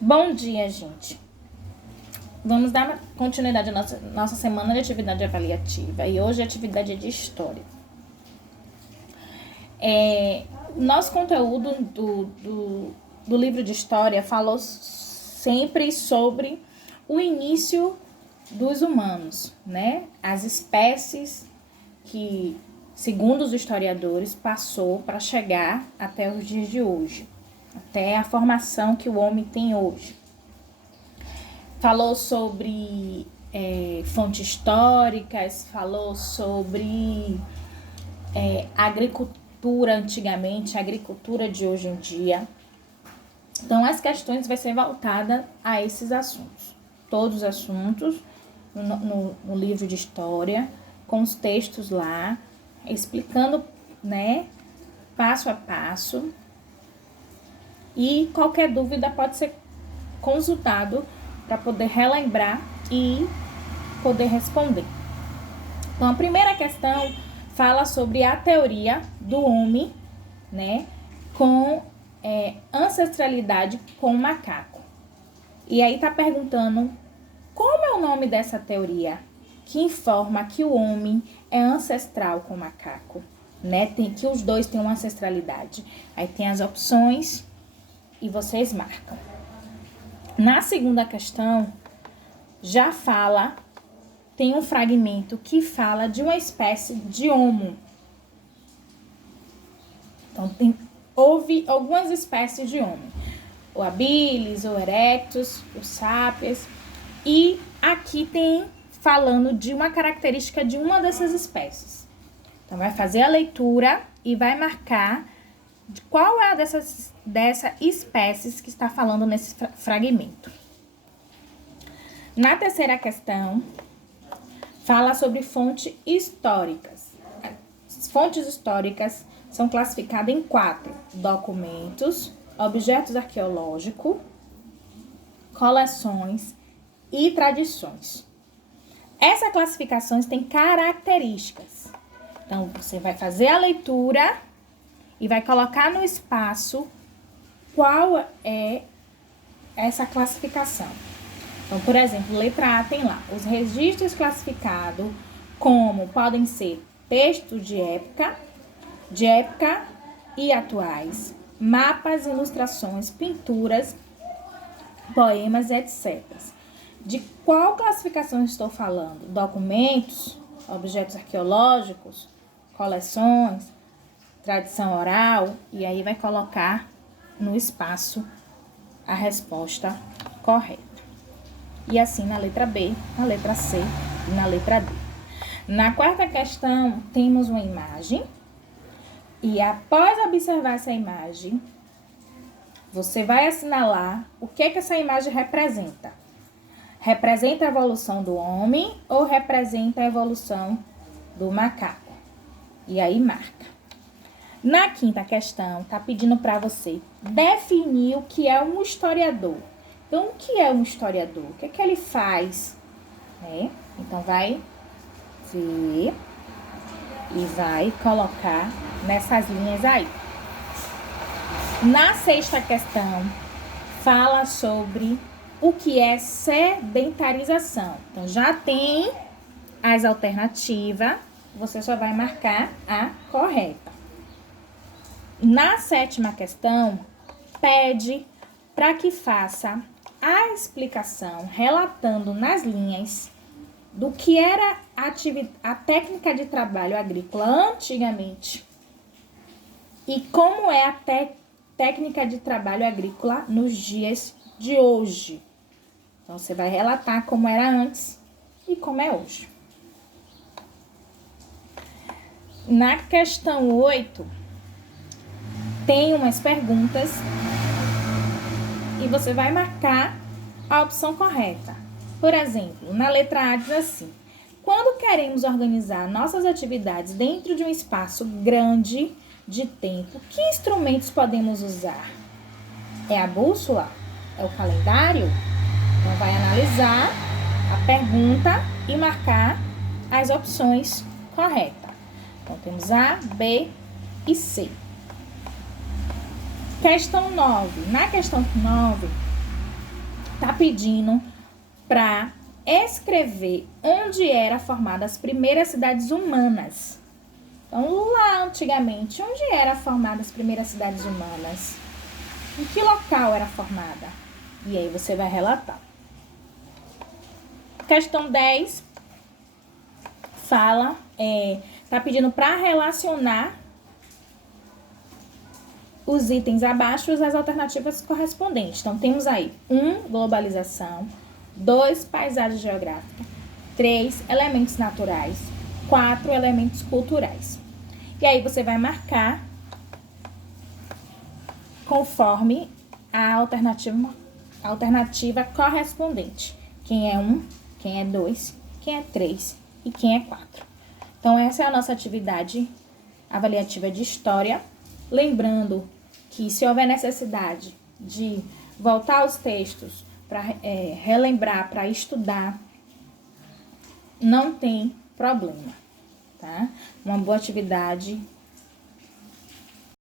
Bom dia, gente. Vamos dar continuidade à nossa semana de atividade avaliativa. E hoje a atividade é de história. Nosso conteúdo do livro de história falou sempre sobre o início dos humanos, né? As espécies que, segundo os historiadores, passou para chegar até os dias de hoje, até a formação que o homem tem hoje. Falou sobre fontes históricas, falou sobre agricultura antigamente, agricultura de hoje em dia. Então, as questões vai ser voltada a esses assuntos. Todos os assuntos no livro de história, com os textos lá, explicando, né, passo a passo. E qualquer dúvida pode ser consultado para poder relembrar e poder responder. Então, a primeira questão fala sobre a teoria do homem, né, com ancestralidade com o macaco. E aí tá perguntando como é o nome dessa teoria que informa que o homem é ancestral com o macaco, né? Que os dois têm uma ancestralidade. Aí tem as opções e vocês marcam. Na segunda questão, já fala, tem um fragmento que fala de uma espécie de homo. Então, houve algumas espécies de homo. O habilis, o erectus, o sapiens. E aqui tem falando de uma característica de uma dessas espécies. Então, vai fazer a leitura e vai marcar qual é a dessa espécies que está falando nesse fragmento. Na terceira questão, fala sobre fontes históricas. As fontes históricas são classificadas em 4: documentos, objetos arqueológicos, coleções e tradições. Essas classificações têm características. Então, você vai fazer a leitura e vai colocar no espaço qual é essa classificação. Então, por exemplo, letra A tem lá os registros classificados como podem ser textos de época e atuais, mapas, ilustrações, pinturas, poemas, etc. De qual classificação estou falando? Documentos, objetos arqueológicos, coleções, tradição oral, e aí vai colocar no espaço a resposta correta. E assim na letra B, na letra C e na letra D. Na quarta questão, temos uma imagem. E após observar essa imagem, você vai assinalar o que essa imagem representa. Representa a evolução do homem ou representa a evolução do macaco? E aí marca. Na quinta questão, tá pedindo para você definir o que é um historiador. Então, o que é um historiador? O que é que ele faz? Então, vai ver e vai colocar nessas linhas aí. Na sexta questão, fala sobre o que é sedentarização. Então, já tem as alternativas, você só vai marcar a correta. Na sétima questão, pede para que faça a explicação relatando nas linhas do que era a técnica de trabalho agrícola antigamente e como é a técnica de trabalho agrícola nos dias de hoje. Então, você vai relatar como era antes e como é hoje. Na questão 8, tem umas perguntas e você vai marcar a opção correta. Por exemplo, na letra A diz assim: quando queremos organizar nossas atividades dentro de um espaço grande de tempo, que instrumentos podemos usar? É a bússola? É o calendário? Então, vai analisar a pergunta e marcar as opções corretas. Então, temos A, B e C. Questão 9. Na questão 9, tá pedindo para escrever onde eram formadas as primeiras cidades humanas. Então, lá antigamente, onde eram formadas as primeiras cidades humanas? Em que local era formada? E aí você vai relatar. Questão 10 fala, tá pedindo para relacionar os itens abaixo e as alternativas correspondentes. Então, temos aí 1, globalização, 2, paisagem geográfica, 3, elementos naturais, 4, elementos culturais. E aí, você vai marcar conforme a alternativa correspondente. Quem é 1, quem é 2, quem é 3 e quem é 4. Então, essa é a nossa atividade avaliativa de história. Lembrando que se houver necessidade de voltar aos textos para relembrar, para estudar, não tem problema, tá? Uma boa atividade